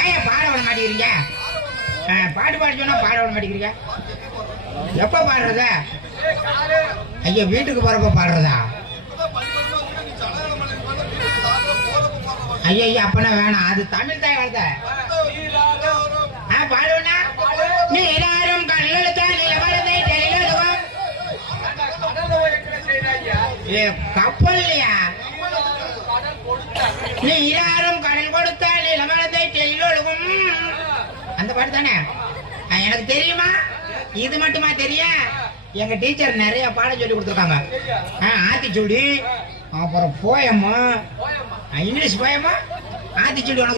ஏன் பாட விட மாட்டேங்கிறீங்க? ஆ, பாட்டு பாட சொன்னா பாட விட மாட்டேங்கிறீங்க. எப்ப பாடுறத? ஐயா வீட்டுக்கு போறப்ப பாடுறதா? ஐயா ஐயா அப்பனா வேணாம். அது தமிழ் தாய் வாழ்த்த ஆ நீ எல்லாரும் கண்களுக்கு நிலவரத்தை தெளிவதும் கப்பல் இல்லையா? நீ யாரும் அந்த பாட்டு தானே? எனக்கு தெரியுமா? இது மட்டுமா தெரியும் எங்க டீச்சர் நிறைய பாடம் சொல்லி கொடுத்துருக்காங்க. ஆ, ஆத்திச்சூடி அப்புறம் போயம்மா இங்கிலீஷ் போயமா ஆத்திச்சூடி உனக்கு